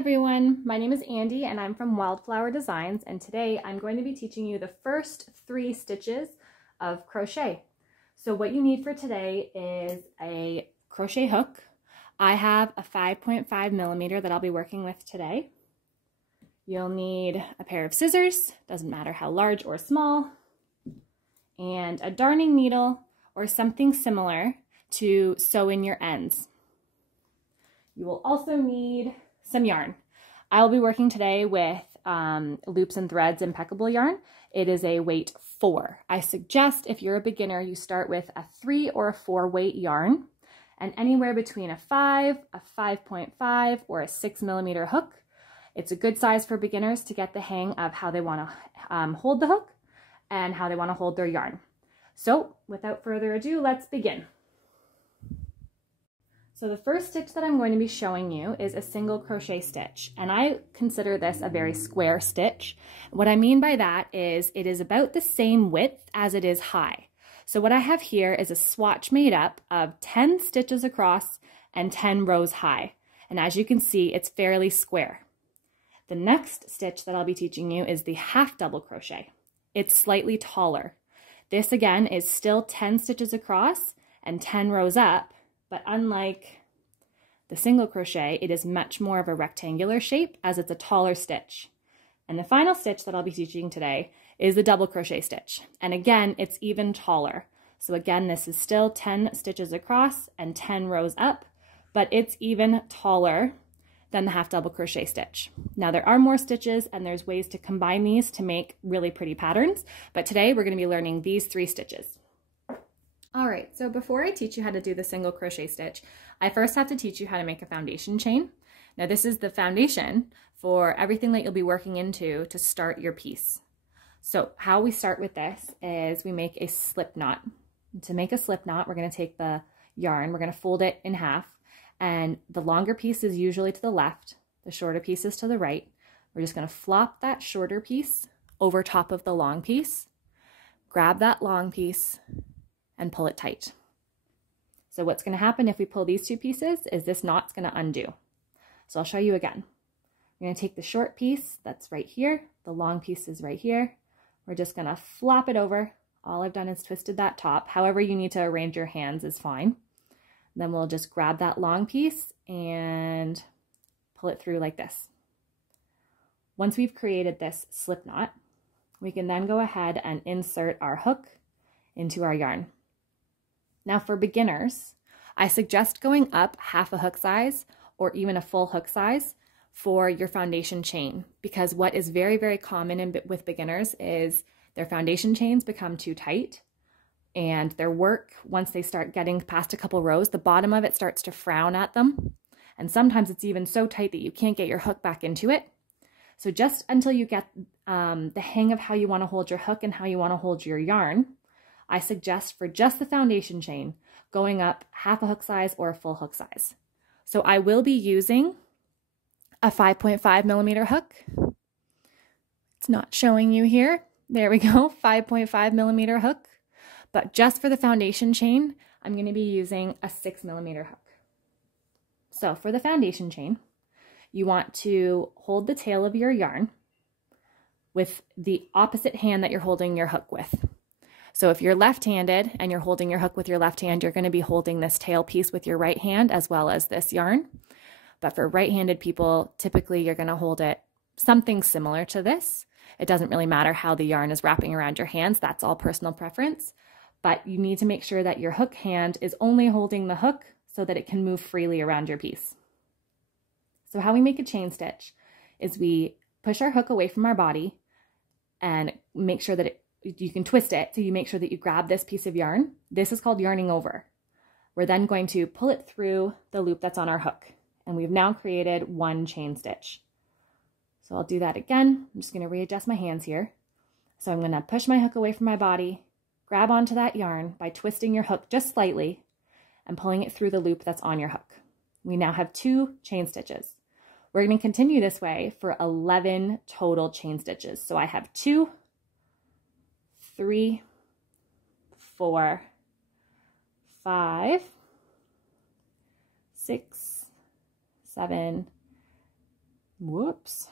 everyone, my name is Andy and I'm from Wildflower Designs, and today I'm going to be teaching you the first 3 stitches of crochet. So what you need for today is a crochet hook. I have a 5.5 millimeter that I'll be working with today. You'll need a pair of scissors, doesn't matter how large or small, and a darning needle or something similar to sew in your ends. You will also need some yarn. I'll be working today with Loops and Threads Impeccable yarn. It is a weight 4. I suggest if you're a beginner, you start with a 3 or a 4 weight yarn, and anywhere between a 5, a 5.5, or a 6 millimeter hook. It's a good size for beginners to get the hang of how they want to hold the hook and how they want to hold their yarn. So without further ado, let's begin. So the first stitch that I'm going to be showing you is a single crochet stitch, and I consider this a very square stitch. What I mean by that is it is about the same width as it is high. So what I have here is a swatch made up of 10 stitches across and 10 rows high, and as you can see, it's fairly square. The next stitch that I'll be teaching you is the half double crochet. It's slightly taller. This again is still 10 stitches across and 10 rows up, but unlike the single crochet, it is much more of a rectangular shape as it's a taller stitch. And the final stitch that I'll be teaching today is the double crochet stitch. And again, it's even taller. So again, this is still 10 stitches across and 10 rows up, but it's even taller than the half double crochet stitch. Now there are more stitches and there's ways to combine these to make really pretty patterns, but today we're going to be learning these 3 stitches. All right, so before I teach you how to do the single crochet stitch, I first have to teach you how to make a foundation chain. Now this is the foundation for everything that you'll be working into to start your piece. So how we start with this is we make a slip knot. To make a slip knot, we're going to take the yarn, we're going to fold it in half, and the longer piece is usually to the left, the shorter piece is to the right. We're just going to flop that shorter piece over top of the long piece, grab that long piece, and pull it tight. So what's going to happen if we pull these 2 pieces is this knot's going to undo. So I'll show you again. We're going to take the short piece that's right here, the long piece is right here. We're just going to flop it over. All I've done is twisted that top. However you need to arrange your hands is fine. Then we'll just grab that long piece and pull it through like this. Once we've created this slip knot, we can then go ahead and insert our hook into our yarn. Now for beginners, I suggest going up half a hook size or even a full hook size for your foundation chain, because what is very, very common with beginners is their foundation chains become too tight, and their work, once they start getting past a couple rows, the bottom of it starts to frown at them. And sometimes it's even so tight that you can't get your hook back into it. So just until you get the hang of how you want to hold your hook and how you want to hold your yarn, I suggest for just the foundation chain, going up half a hook size or a full hook size. So I will be using a 5.5 millimeter hook. It's not showing you here. There we go, 5.5 millimeter hook. But just for the foundation chain, I'm going to be using a 6 millimeter hook. So for the foundation chain, you want to hold the tail of your yarn with the opposite hand that you're holding your hook with. So if you're left-handed and you're holding your hook with your left hand, you're going to be holding this tail piece with your right hand as well as this yarn. But for right-handed people, typically you're going to hold it something similar to this. It doesn't really matter how the yarn is wrapping around your hands. That's all personal preference. But you need to make sure that your hook hand is only holding the hook so that it can move freely around your piece. So how we make a chain stitch is we push our hook away from our body and make sure that you can twist it, so you make sure that you grab this piece of yarn. This is called yarning over. We're then going to pull it through the loop that's on our hook, and we've now created 1 chain stitch. So I'll do that again. I'm just going to readjust my hands here. So I'm going to push my hook away from my body, grab onto that yarn by twisting your hook just slightly and pulling it through the loop that's on your hook. We now have 2 chain stitches. We're going to continue this way for 11 total chain stitches. So I have 2, 3, 4, 5, 6, 7, whoops,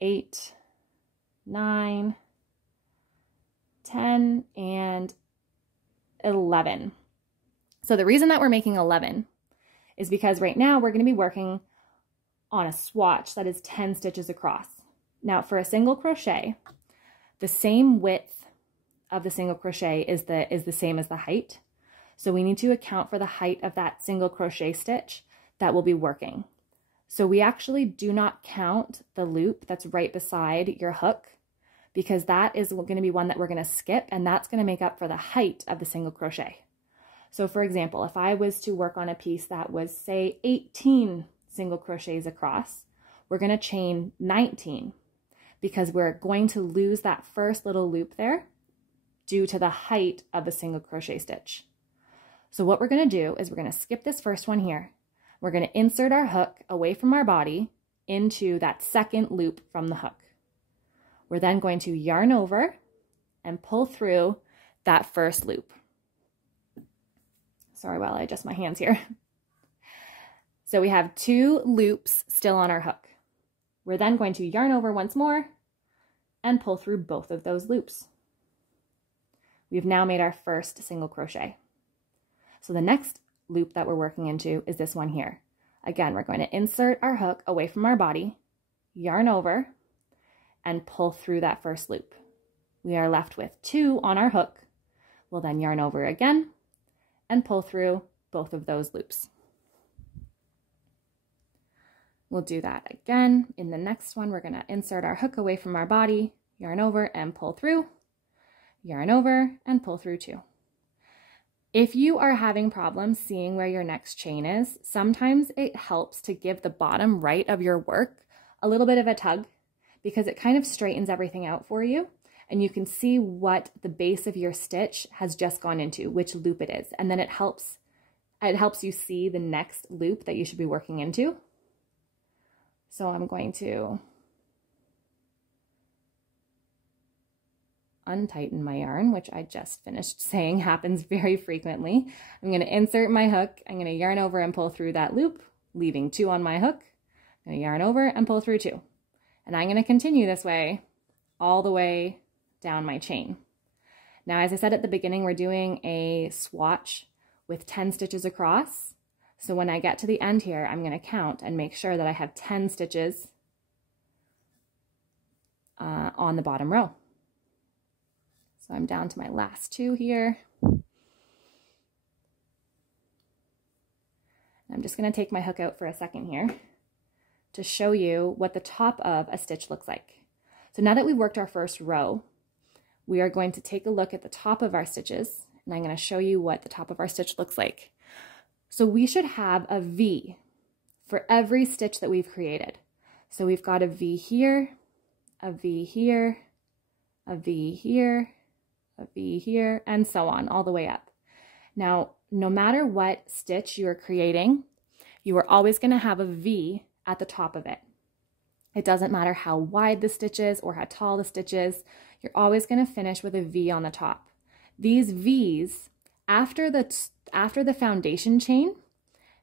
8, 9, 10, and 11. So the reason that we're making 11 is because right now we're going to be working on a swatch that is 10 stitches across. Now for a single crochet, the same width of the single crochet is the same as the height. So we need to account for the height of that single crochet stitch that will be working. So we actually do not count the loop that's right beside your hook, because that is going to be one that we're going to skip, and that's going to make up for the height of the single crochet. So for example, if I was to work on a piece that was, say, 18 single crochets across, we're going to chain 19, because we're going to lose that first little loop there due to the height of the single crochet stitch. So what we're going to do is we're going to skip this first one here. We're going to insert our hook away from our body into that second loop from the hook. We're then going to yarn over and pull through that first loop. Sorry while I adjust my hands here. So we have 2 loops still on our hook. We're then going to yarn over once more and pull through both of those loops. We've now made our first single crochet. So the next loop that we're working into is this one here. Again, we're going to insert our hook away from our body, yarn over, and pull through that first loop. We are left with 2 on our hook. We'll then yarn over again and pull through both of those loops. We'll do that again. In the next one, we're going to insert our hook away from our body, yarn over and pull through, yarn over and pull through 2. If you are having problems seeing where your next chain is, sometimes it helps to give the bottom right of your work a little bit of a tug, because it kind of straightens everything out for you, and you can see what the base of your stitch has just gone into, which loop it is, and then it helps you see the next loop that you should be working into. So I'm going to untighten my yarn, which I just finished saying happens very frequently. I'm going to insert my hook, I'm going to yarn over and pull through that loop, leaving 2 on my hook. I'm going to yarn over and pull through 2. And I'm going to continue this way all the way down my chain. Now, as I said at the beginning, we're doing a swatch with 10 stitches across. So when I get to the end here, I'm going to count and make sure that I have 10 stitches on the bottom row. So I'm down to my last 2 here. I'm just going to take my hook out for a second here to show you what the top of a stitch looks like. So now that we've worked our first row, we are going to take a look at the top of our stitches, and I'm going to show you what the top of our stitch looks like. So we should have a V for every stitch that we've created. So we've got a V here, a V here, a V here, a V here, and so on, all the way up. Now, no matter what stitch you're creating, you are always going to have a V at the top of it. It doesn't matter how wide the stitch is or how tall the stitch is, you're always going to finish with a V on the top. These V's, after the foundation chain,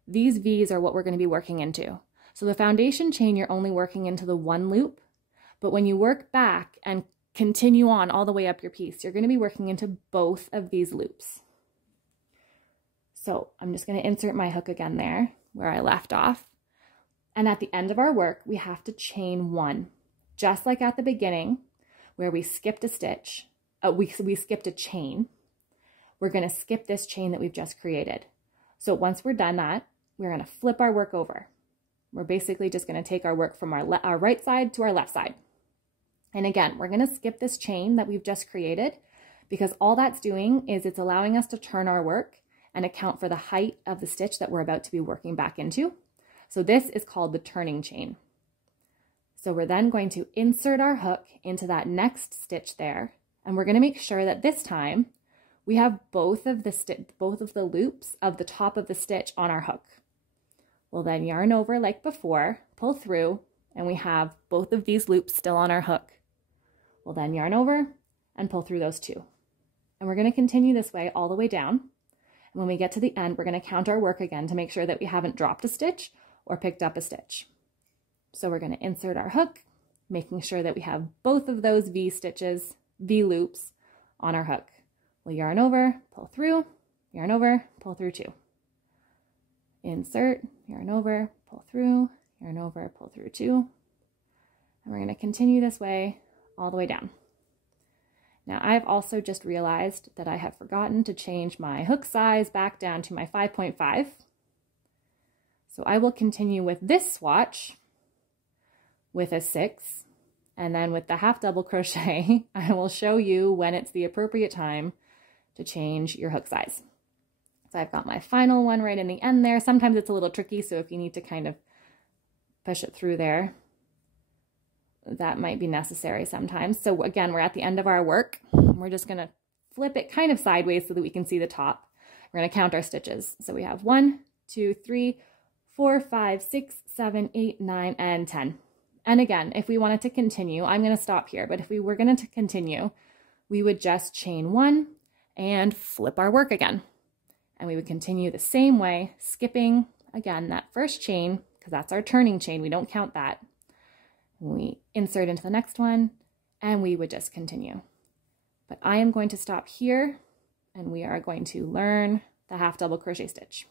these V's are what we're going to be working into. So the foundation chain, you're only working into the 1 loop, but when you work back and continue on all the way up your piece, you're going to be working into both of these loops. So I'm just going to insert my hook again there where I left off. And at the end of our work, we have to chain 1, just like at the beginning where we skipped a stitch, we skipped a chain. We're going to skip this chain that we've just created. So once we're done that, we're going to flip our work over. We're basically just going to take our work from our right side to our left side. And again, we're going to skip this chain that we've just created, because all that's doing is it's allowing us to turn our work and account for the height of the stitch that we're about to be working back into. So this is called the turning chain. So we're then going to insert our hook into that next stitch there, and we're going to make sure that this time we have both of the loops of the top of the stitch on our hook. We'll then yarn over like before, pull through, and we have both of these loops still on our hook. We'll then yarn over and pull through those 2. And we're going to continue this way all the way down. And when we get to the end, we're going to count our work again to make sure that we haven't dropped a stitch or picked up a stitch. So we're going to insert our hook, making sure that we have both of those V stitches, V loops on our hook. We'll yarn over, pull through, yarn over, pull through 2. Insert, yarn over, pull through, yarn over, pull through 2. And we're going to continue this way all the way down. Now I've also just realized that I have forgotten to change my hook size back down to my 5.5. So I will continue with this swatch with a 6, and then with the half double crochet, I will show you when it's the appropriate time to change your hook size. So I've got my final one right in the end there. Sometimes it's a little tricky, so if you need to kind of push it through there, that might be necessary sometimes. So again, we're at the end of our work. We're just going to flip it kind of sideways so that we can see the top. We're going to count our stitches. So we have 1, 2, 3, 4, 5, 6, 7, 8, 9, and 10. And again, if we wanted to continue, I'm going to stop here, but if we were going to continue, we would just chain 1 and flip our work again. And we would continue the same way, skipping again that first chain, because that's our turning chain. We don't count that. We insert into the next one, and we would just continue. But I am going to stop here, and we are going to learn the half double crochet stitch.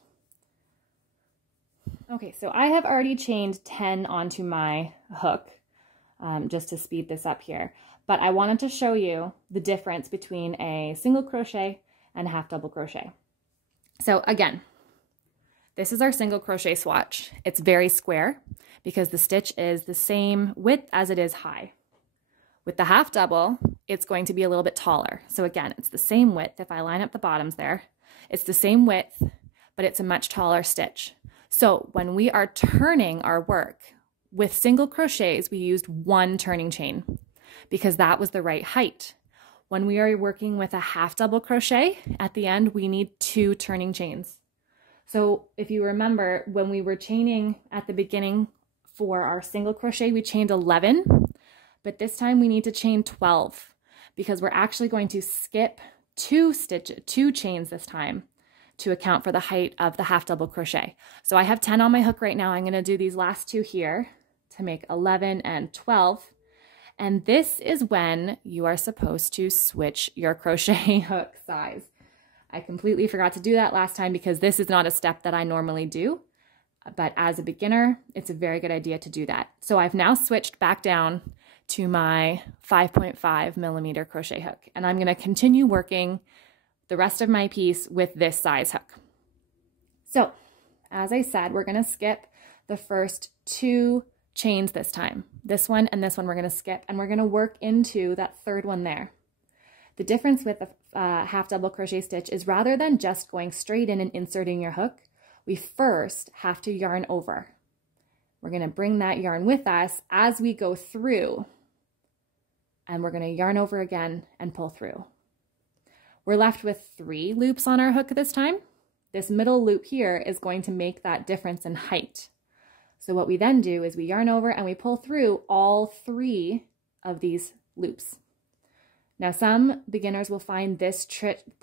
Okay, so I have already chained 10 onto my hook, just to speed this up here. But I wanted to show you the difference between a single crochet and a half double crochet. So again, this is our single crochet swatch. It's very square because the stitch is the same width as it is high. With the half double, it's going to be a little bit taller. So again, it's the same width. If I line up the bottoms there, it's the same width, but it's a much taller stitch. So when we are turning our work with single crochets, we used 1 turning chain because that was the right height. When we are working with a half double crochet, at the end, we need 2 turning chains. So if you remember, when we were chaining at the beginning for our single crochet, we chained 11, but this time we need to chain 12 because we're actually going to skip 2 chains this time to account for the height of the half double crochet. So I have 10 on my hook right now. I'm going to do these last 2 here to make 11 and 12. And this is when you are supposed to switch your crochet hook size. I completely forgot to do that last time because this is not a step that I normally do. But as a beginner, it's a very good idea to do that. So I've now switched back down to my 5.5 millimeter crochet hook. And I'm going to continue working the rest of my piece with this size hook. So as I said, we're going to skip the first 2 chains this time. This one and this one we're going to skip, and we're going to work into that 3rd one there. The difference with a half double crochet stitch is rather than just going straight in and inserting your hook, we first have to yarn over. We're going to bring that yarn with us as we go through, and we're going to yarn over again and pull through. We're left with 3 loops on our hook this time. This middle loop here is going to make that difference in height. So what we then do is we yarn over and we pull through all 3 of these loops. Now some beginners will find this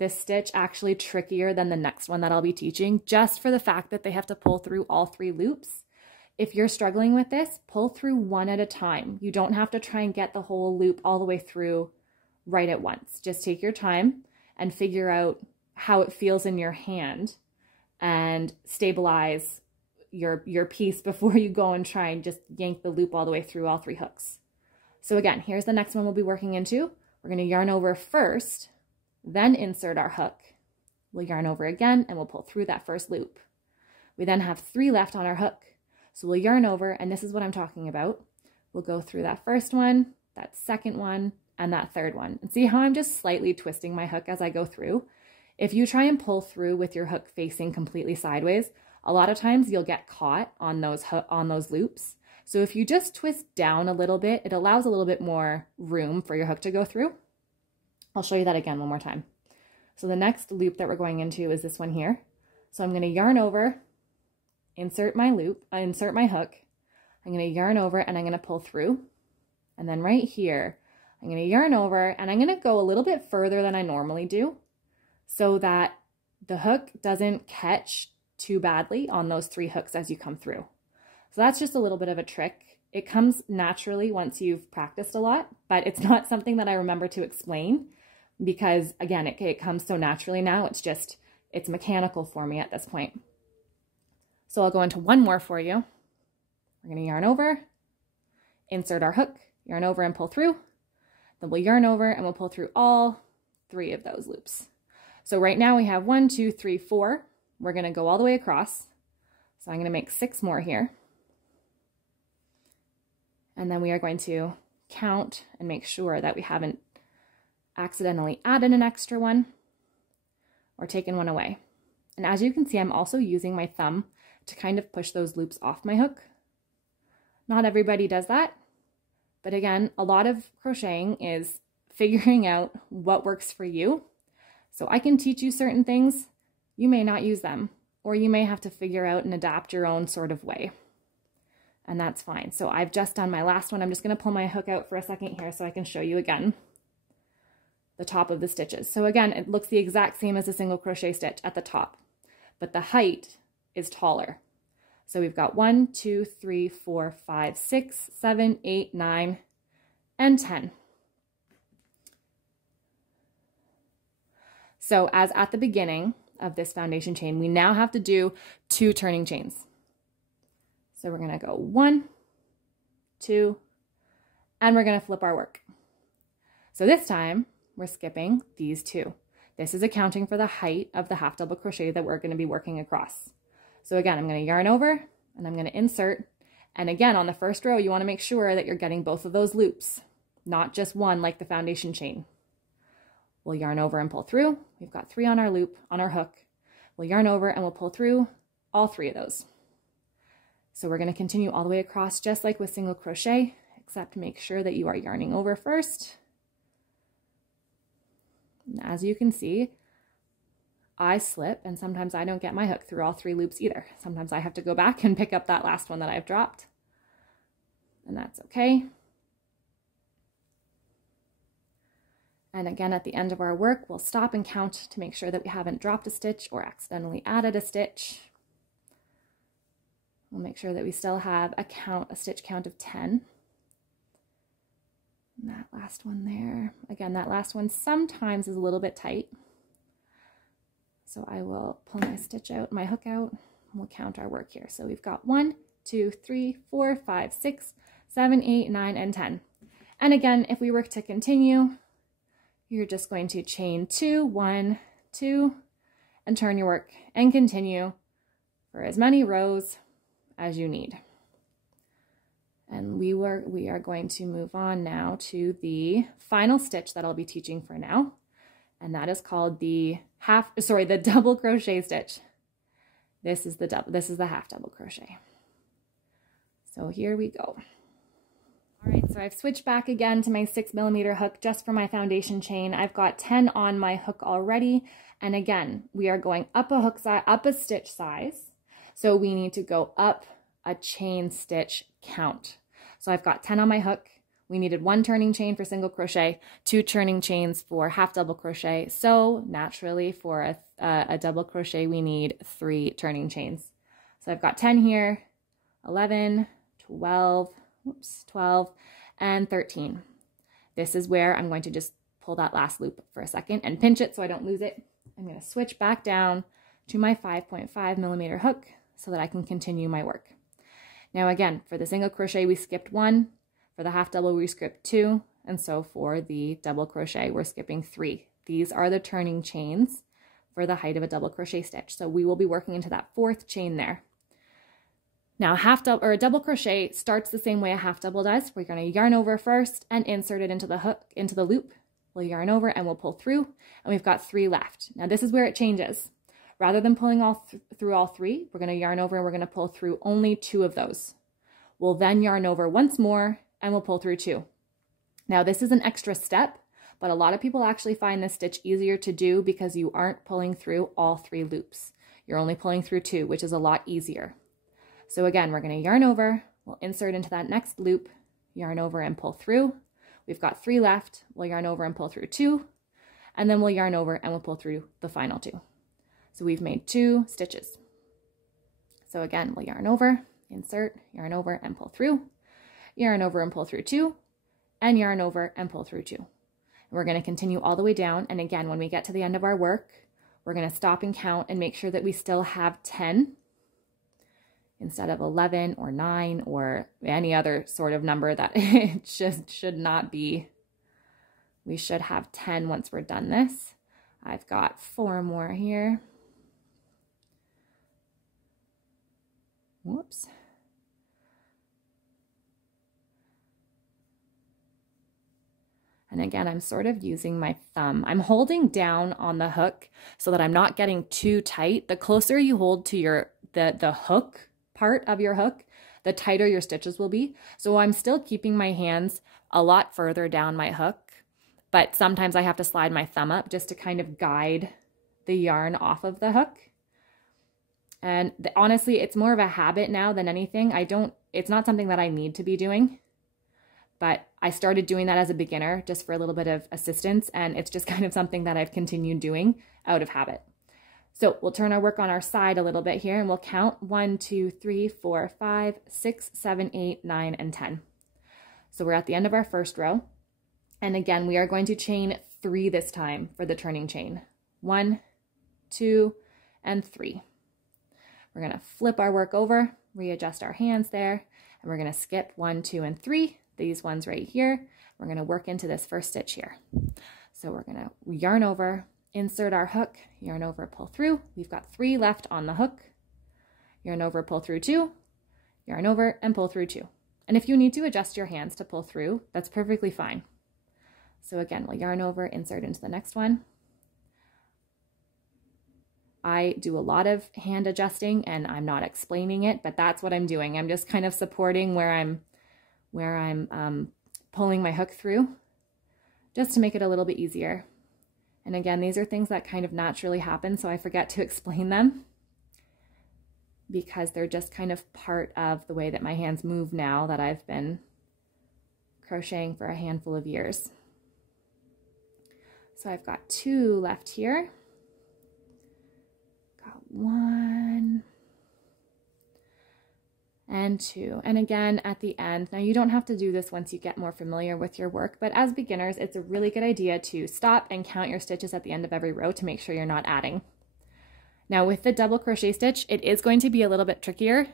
stitch actually trickier than the next one that I'll be teaching, just for the fact that they have to pull through all 3 loops. If you're struggling with this, pull through one at a time. You don't have to try and get the whole loop all the way through right at once. Just take your time and figure out how it feels in your hand and stabilize your piece before you go and try and just yank the loop all the way through all 3 hooks. So again, here's the next one we'll be working into. We're going to yarn over first, then insert our hook. We'll yarn over again and we'll pull through that first loop. We then have 3 left on our hook. So we'll yarn over, and this is what I'm talking about. We'll go through that first one, that second one, and that 3rd one. And see how I'm just slightly twisting my hook as I go through? If you try and pull through with your hook facing completely sideways, a lot of times you'll get caught on those loops. So if you just twist down a little bit, it allows a little bit more room for your hook to go through. I'll show you that again one more time. So the next loop that we're going into is this one here. So I'm going to yarn over, insert my hook. I'm going to yarn over and I'm going to pull through. And then right here, I'm going to yarn over and I'm going to go a little bit further than I normally do so that the hook doesn't catch too badly on those 3 hooks as you come through. So that's just a little bit of a trick. It comes naturally once you've practiced a lot, but it's not something that I remember to explain because, again, it comes so naturally now. It's mechanical for me at this point. So I'll go into one more for you. We're going to yarn over, insert our hook, yarn over and pull through. Then we'll yarn over and we'll pull through all 3 of those loops. So right now we have 1, 2, 3, 4. We're going to go all the way across. So I'm going to make 6 more here. And then we are going to count and make sure that we haven't accidentally added an extra one or taken one away. And as you can see, I'm also using my thumb to kind of push those loops off my hook. Not everybody does that, but again, a lot of crocheting is figuring out what works for you. So I can teach you certain things, you may not use them, or you may have to figure out and adapt your own sort of way. And that's fine. So I've just done my last one. I'm just going to pull my hook out for a second here so I can show you again the top of the stitches. So again, it looks the exact same as a single crochet stitch at the top, but the height is taller. So we've got 1, 2, 3, 4, 5, 6, 7, 8, 9, and 10. So as at the beginning of this foundation chain, we now have to do 2 turning chains. So we're going to go 1, 2, and we're going to flip our work. So this time we're skipping these 2. This is accounting for the height of the half double crochet that we're going to be working across. So again, I'm going to yarn over and I'm going to insert. And again, on the first row, you want to make sure that you're getting both of those loops, not just one like the foundation chain. We'll yarn over and pull through. We've got 3 on our loop, on our hook. We'll yarn over and we'll pull through all 3 of those. So we're going to continue all the way across just like with single crochet, except make sure that you are yarning over first. And as you can see, I slip and sometimes I don't get my hook through all 3 loops either. Sometimes I have to go back and pick up that last one that I've dropped. And that's okay. And again, at the end of our work, we'll stop and count to make sure that we haven't dropped a stitch or accidentally added a stitch. We'll make sure that we still have a stitch count of 10. And that last one there, again, that last one sometimes is a little bit tight. So I will pull my stitch out, my hook out, and we'll count our work here. So we've got 1, 2, 3, 4, 5, 6, 7, 8, 9, and 10. And again, if we were to continue, you're just going to chain 2, 1, 2, and turn your work and continue for as many rows as you need. And we are going to move on now to the final stitch that I'll be teaching for now. And that is called the double crochet stitch. This is the half double crochet. So here we go. All right, so I've switched back again to my 6mm hook just for my foundation chain. I've got 10 on my hook already. And again, we are going up a hook size, up a stitch size. So we need to go up a chain stitch count. So I've got 10 on my hook. We needed 1 turning chain for single crochet, 2 turning chains for half double crochet. So naturally for a double crochet, we need 3 turning chains. So I've got 10 here, 11, 12, 12, and 13. This is where I'm going to just pull that last loop for a second and pinch it so I don't lose it. I'm going to switch back down to my 5.5mm hook so that I can continue my work. Now again, for the single crochet, we skipped 1. For the half double, we skipped 2. And so for the double crochet, we're skipping 3. These are the turning chains for the height of a double crochet stitch. So we will be working into that 4th chain there. Now a double crochet starts the same way a half double does. We're going to yarn over first and insert it into the hook, into the loop. We'll yarn over and we'll pull through, and we've got 3 left. Now this is where it changes. Rather than pulling through all 3, we're going to yarn over and we're going to pull through only 2 of those. We'll then yarn over once more and we'll pull through 2. Now this is an extra step, but a lot of people actually find this stitch easier to do because you aren't pulling through all 3 loops. You're only pulling through 2, which is a lot easier. So again, we're going to yarn over, we'll insert into that next loop, yarn over and pull through. We've got 3 left. We'll yarn over and pull through 2, and then we'll yarn over and we'll pull through the final 2. So we've made 2 stitches. So again, we'll yarn over, insert, yarn over and pull through, yarn over and pull through 2, and yarn over and pull through 2. And we're going to continue all the way down. And again, when we get to the end of our work, we're going to stop and count and make sure that we still have 10 instead of 11 or 9 or any other sort of number that it just should not be. We should have 10 once we're done this. I've got 4 more here. Whoops. And again, I'm sort of using my thumb. I'm holding down on the hook so that I'm not getting too tight. The closer you hold to the hook part of your hook, the tighter your stitches will be. So I'm still keeping my hands a lot further down my hook, but sometimes I have to slide my thumb up just to kind of guide the yarn off of the hook. And honestly, it's more of a habit now than anything. It's not something that I need to be doing, but I started doing that as a beginner just for a little bit of assistance, and it's just kind of something that I've continued doing out of habit. So we'll turn our work on our side a little bit here, and we'll count 1, 2, 3, 4, 5, 6, 7, 8, 9, and 10. So we're at the end of our first row. And again, we are going to chain 3 this time for the turning chain. 1, 2, and 3. We're going to flip our work over, readjust our hands there, and we're going to skip 1, 2, and 3. These ones right here. We're going to work into this first stitch here. So we're going to yarn over, insert our hook, yarn over, pull through. We've got 3 left on the hook. Yarn over, pull through 2, yarn over, and pull through 2. And if you need to adjust your hands to pull through, that's perfectly fine. So again, we'll yarn over, insert into the next one. I do a lot of hand adjusting and I'm not explaining it, but that's what I'm doing. I'm just kind of supporting where I'm pulling my hook through just to make it a little bit easier. And again, these are things that kind of naturally happen, so I forget to explain them because they're just kind of part of the way that my hands move now that I've been crocheting for a handful of years. So I've got 2 left here. Got 1 and 2. And again, at the end, now you don't have to do this once you get more familiar with your work, but as beginners, it's a really good idea to stop and count your stitches at the end of every row to make sure you're not adding. Now with the double crochet stitch, it is going to be a little bit trickier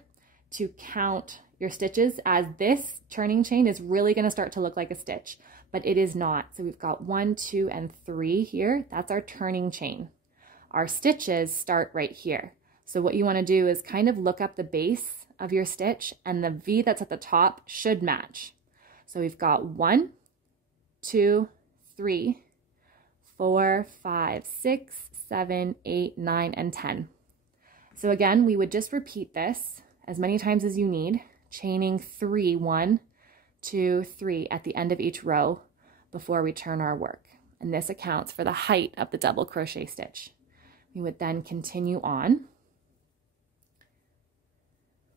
to count your stitches, as this turning chain is really going to start to look like a stitch, but it is not. So we've got 1, 2, and 3 here. That's our turning chain. Our stitches start right here. So what you want to do is kind of look up the base of your stitch, and the V that's at the top should match. So we've got 1, 2, 3, 4, 5, 6, 7, 8, 9, and 10. So again, we would just repeat this as many times as you need, chaining 3, 1, 2, 3 at the end of each row before we turn our work. And this accounts for the height of the double crochet stitch. We would then continue on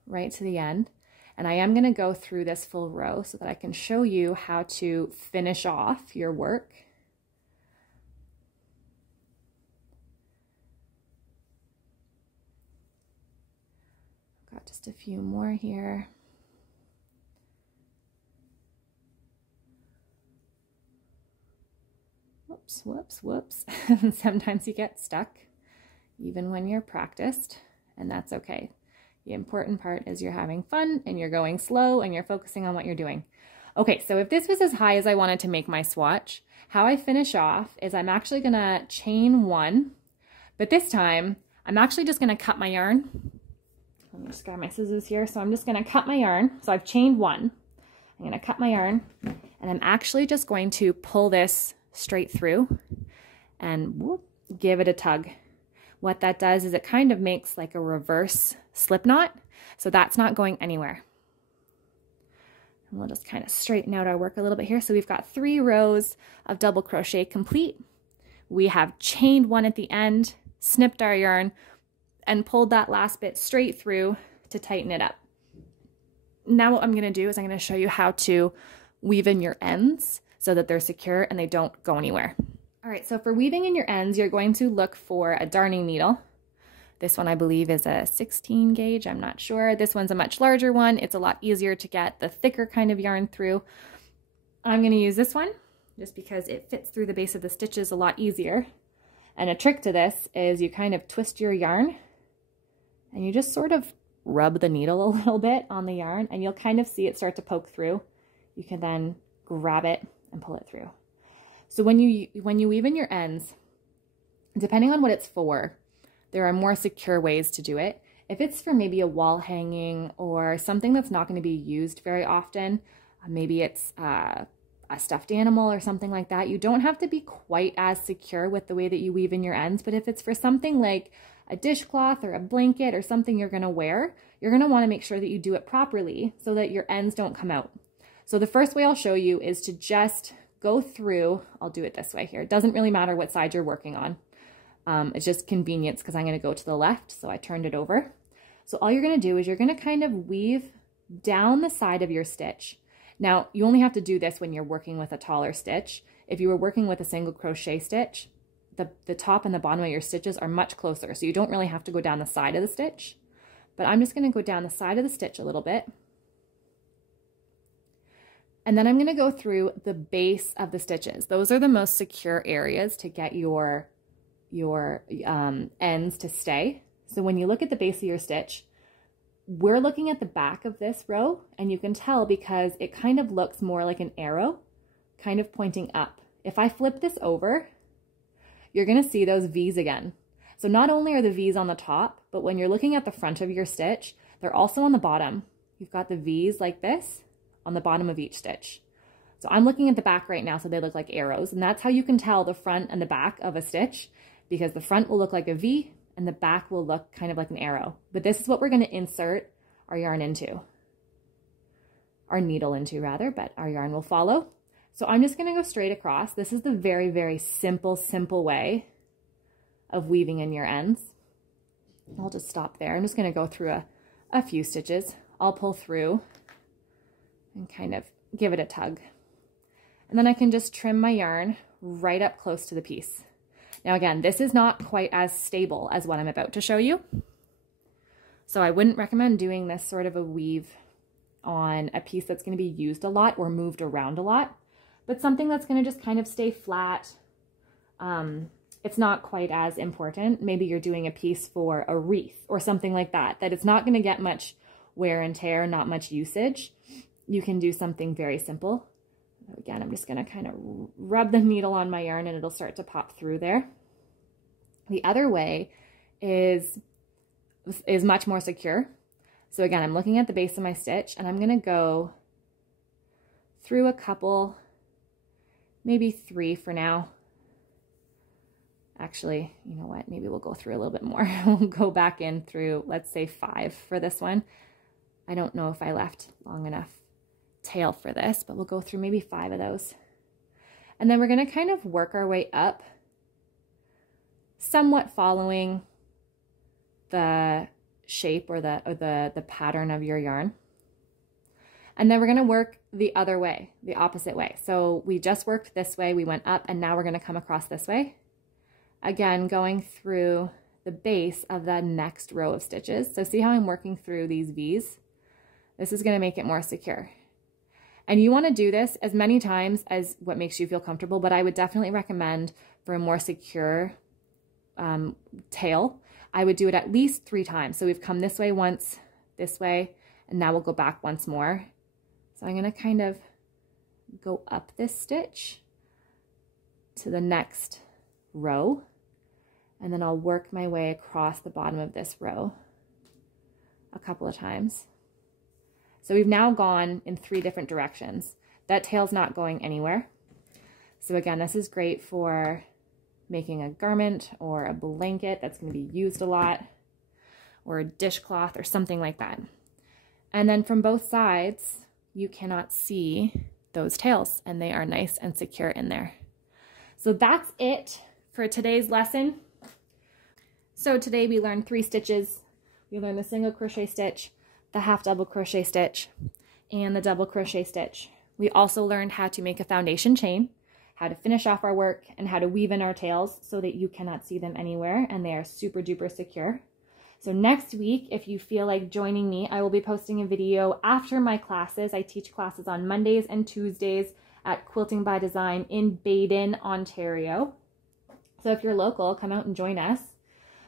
right to the end. And I am going to go through this full row so that I can show you how to finish off your work. Got just a few more here. Whoops, whoops, whoops. Sometimes you get stuck even when you're practiced, and that's okay. The important part is you're having fun and you're going slow and you're focusing on what you're doing. Okay, so if this was as high as I wanted to make my swatch, how I finish off is I'm actually gonna chain 1, but this time I'm actually just gonna cut my yarn. Let me just grab my scissors here. So I'm just gonna cut my yarn. So I've chained 1. I'm gonna cut my yarn, and I'm actually just going to pull this straight through and whoop, give it a tug. What that does is it kind of makes like a reverse slip knot, so that's not going anywhere. And we'll just kind of straighten out our work a little bit here. So we've got 3 rows of double crochet complete. We have chained 1 at the end, snipped our yarn, and pulled that last bit straight through to tighten it up. Now what I'm going to do is I'm going to show you how to weave in your ends so that they're secure and they don't go anywhere. All right, so for weaving in your ends, you're going to look for a darning needle. This one I believe is a 16 gauge, I'm not sure. This one's a much larger one. It's a lot easier to get the thicker kind of yarn through. I'm going to use this one just because it fits through the base of the stitches a lot easier. And a trick to this is you kind of twist your yarn and you just sort of rub the needle a little bit on the yarn and you'll kind of see it start to poke through. You can then grab it and pull it through. So when you weave in your ends, depending on what it's for, there are more secure ways to do it. If it's for maybe a wall hanging or something that's not going to be used very often, maybe it's a stuffed animal or something like that, you don't have to be quite as secure with the way that you weave in your ends. But if it's for something like a dishcloth or a blanket or something you're going to wear, you're going to want to make sure that you do it properly so that your ends don't come out. So the first way I'll show you is to just go through, I'll do it this way here. It doesn't really matter what side you're working on. It's just convenience because I'm going to go to the left, so I turned it over. So all you're going to do is you're going to kind of weave down the side of your stitch. Now, you only have to do this when you're working with a taller stitch. If you were working with a single crochet stitch, the top and the bottom of your stitches are much closer, so you don't really have to go down the side of the stitch. But I'm just going to go down the side of the stitch a little bit. And then I'm going to go through the base of the stitches. Those are the most secure areas to get your ends to stay. So when you look at the base of your stitch, we're looking at the back of this row, and you can tell because it kind of looks more like an arrow, kind of pointing up. If I flip this over, you're going to see those V's again. So not only are the V's on the top, but when you're looking at the front of your stitch, they're also on the bottom. You've got the V's like this on the bottom of each stitch. So I'm looking at the back right now, so they look like arrows, and that's how you can tell the front and the back of a stitch, because the front will look like a V and the back will look kind of like an arrow. But this is what we're going to insert our yarn into, our needle into rather, but our yarn will follow. So I'm just going to go straight across. This is the very, very simple way of weaving in your ends. I'll just stop there. I'm just going to go through a few stitches. I'll pull through and kind of give it a tug. And then I can just trim my yarn right up close to the piece. Now again, this is not quite as stable as what I'm about to show you. So I wouldn't recommend doing this sort of a weave on a piece that's going to be used a lot or moved around a lot, but something that's going to just kind of stay flat. It's not quite as important. Maybe you're doing a piece for a wreath or something like that, that it's not going to get much wear and tear, not much usage. You can do something very simple. Again, I'm just going to kind of rub the needle on my yarn and it'll start to pop through there. The other way is much more secure. So again, I'm looking at the base of my stitch and I'm going to go through a couple, maybe 3 for now. Actually, you know what? Maybe we'll go through a little bit more. We'll go back in through, let's say 5 for this one. I don't know if I left long enough tail for this, but we'll go through maybe 5 of those. And then we're going to kind of work our way up, somewhat following the shape or the pattern of your yarn. And then we're going to work the other way, the opposite way. So we just worked this way, we went up, and now we're going to come across this way. Again, going through the base of the next row of stitches. So see how I'm working through these V's? This is going to make it more secure. And you want to do this as many times as what makes you feel comfortable, but I would definitely recommend for a more secure tail, I would do it at least 3 times. So we've come this way once, this way, and now we'll go back once more. So I'm going to kind of go up this stitch to the next row, and then I'll work my way across the bottom of this row a couple of times. So we've now gone in 3 different directions. That tail's not going anywhere. So again, this is great for making a garment or a blanket that's going to be used a lot, or a dishcloth or something like that. And then from both sides, you cannot see those tails, and they are nice and secure in there. So that's it for today's lesson. So today we learned 3 stitches. We learned the single crochet stitch, the half double crochet stitch, and the double crochet stitch. We also learned how to make a foundation chain, how to finish off our work, and how to weave in our tails so that you cannot see them anywhere and they are super duper secure. So next week, if you feel like joining me, I will be posting a video after my classes. I teach classes on Mondays and Tuesdays at Quilting by Design in Baden, Ontario. So if you're local, come out and join us.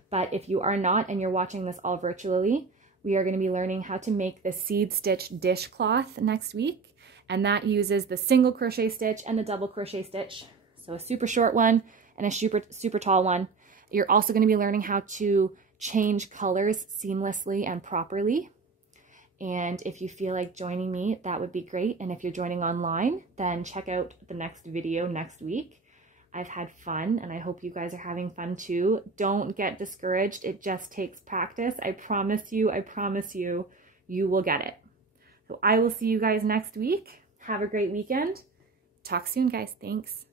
But if you are not and you're watching this all virtually, we are going to be learning how to make the seed stitch dishcloth next week. And that uses the single crochet stitch and the double crochet stitch. So a super short one and a super tall one. You're also going to be learning how to change colors seamlessly and properly. And if you feel like joining me, that would be great. And if you're joining online, then check out the next video next week. I've had fun and I hope you guys are having fun too. Don't get discouraged. It just takes practice. I promise you, you will get it. So I will see you guys next week. Have a great weekend. Talk soon, guys. Thanks.